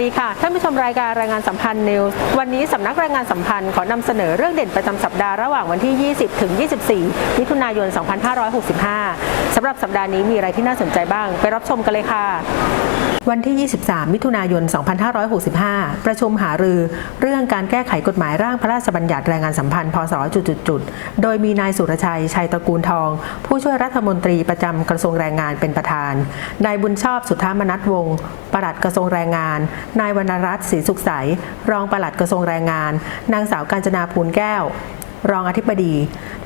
ดีค่ะ ท่านผู้ชมรายการรายงานสัมพันธ์นิวส์วันนี้สำนักรายงานสัมพันธ์ขอนำเสนอเรื่องเด่นประจำสัปดาห์ระหว่างวันที่ 20 ถึง 24 มิถุนายน 2565 สำหรับสัปดาห์นี้มีอะไรที่น่าสนใจบ้าง ไปรับชมกันเลยค่ะ วันที่ 23 มิถุนายน 2565 ประชุมหารือ เรื่องการแก้ไขกฎหมายร่างพระราชบัญญัติแรงงานสัมพันธ์ พศจุดๆๆโดยมีนายสุรชัย ชัยตระกูลทอง ผู้ช่วยรัฐมนตรีประจำกระทรวงแรงงานเป็นประธาน นายบุญชอบสุทธามนัทวงศ์ปลัดกระทรวงแรงงาน นายวรรณรัตน์ศรีสุขใส รองปลัดกระทรวงแรงงาน นางสาวกาญจนาภูลแก้ว รองอธิบดี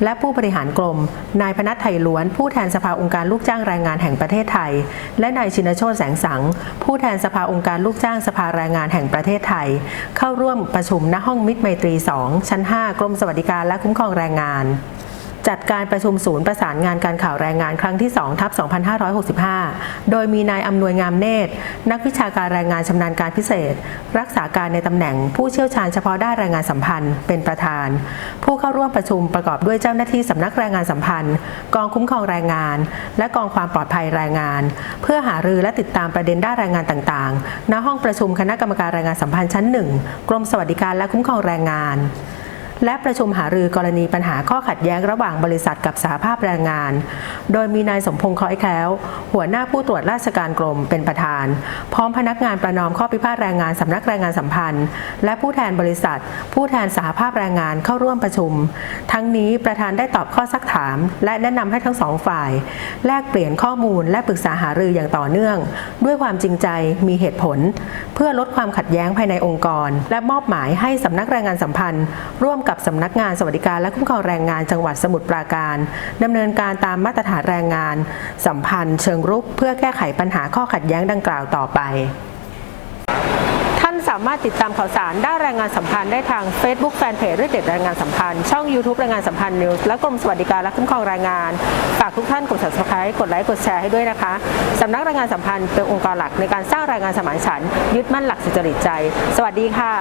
และผู้บริหารกรม นายพนัทไทยล้วน ผู้แทนสภาองค์การลูกจ้างแรงงานแห่งประเทศไทย และนายชินโชตแสงสัง ผู้แทนสภาองค์การลูกจ้างสภาแรงงานแห่งประเทศไทย เข้าร่วมประชุมณห้องมิตรไมตรี 2 ชั้น 5 กรมสวัสดิการและคุ้มครองแรงงาน จัดการประชุมศูนย์ประสานงานการข่าวแรงงานครั้งที่2ทับ2565 โดยมีนายอำนวยงามเนตร นักวิชาการแรงงานชำนาญการพิเศษ รักษาการในตำแหน่งผู้เชี่ยวชาญเฉพาะด้านแรงงานสัมพันธ์ เป็นประธาน ผู้เข้าร่วมประชุมประกอบด้วยเจ้าหน้าที่สำนักแรงงานสัมพันธ์ กองคุ้มครองแรงงาน และกองความปลอดภัยแรงงาน เพื่อหารือและติดตามประเด็นด้านแรงงานต่างๆ ณ ห้องประชุมคณะกรรมการแรงงานสัมพันธ์ชั้นหนึ่งกรมสวัสดิการและคุ้มครองแรงงาน และประชุมหารือกรณีปัญหาข้อขัดแย้งระหว่างบริษัทกับสหภาพแรงงาน โดยมีนายสมพงษ์คล้อยแคล้ว หัวหน้าผู้ตรวจราชการกรมเป็นประธาน พร้อมพนักงานประนอมข้อพิพาทแรงงานสำนักแรงงานสัมพันธ์ และผู้แทนบริษัท ผู้แทนสหภาพแรงงานเข้าร่วมประชุม ทั้งนี้ประธานได้ตอบข้อซักถาม และแนะนำให้ทั้งสองฝ่าย แลกเปลี่ยนข้อมูลและปรึกษาหารืออย่างต่อเนื่อง ด้วยความจริงใจมีเหตุผล เพื่อลดความขัดแย้งภายในองค์กร และมอบหมายให้สำนักแรงงานสัมพันธ์ ร่วมกับสำนักงานสวัสดิการและคุ้มครองแรงงานจังหวัดสมุทรปราการดำเนินการตามมาตรฐานแรงงาน สัมพันธ์ เชิงรุกเพื่อแก้ไขปัญหาข้อขัดแย้งดังกล่าวต่อไปท่านสามารถติดตามข่าวสารด้านแรงงานสัมพันธ์ได้ทาง Facebook Fanpage เรื่องเด็ดแรงงานสัมพันธ์ ช่อง YouTube แรงงานสัมพันธ์นิวส์และกรมสวัสดิการและคุ้มครองแรงงาน ฝากทุกท่านกด subscribe กดไลค์กดแชร์ให้ด้วยนะคะสำนักแรงงานสัมพันธ์เป็นองค์กรหลักในการสร้างแรงงานสมานฉันท์ยึดมั่นหลักสุจริตใจ สวัสดีค่ะ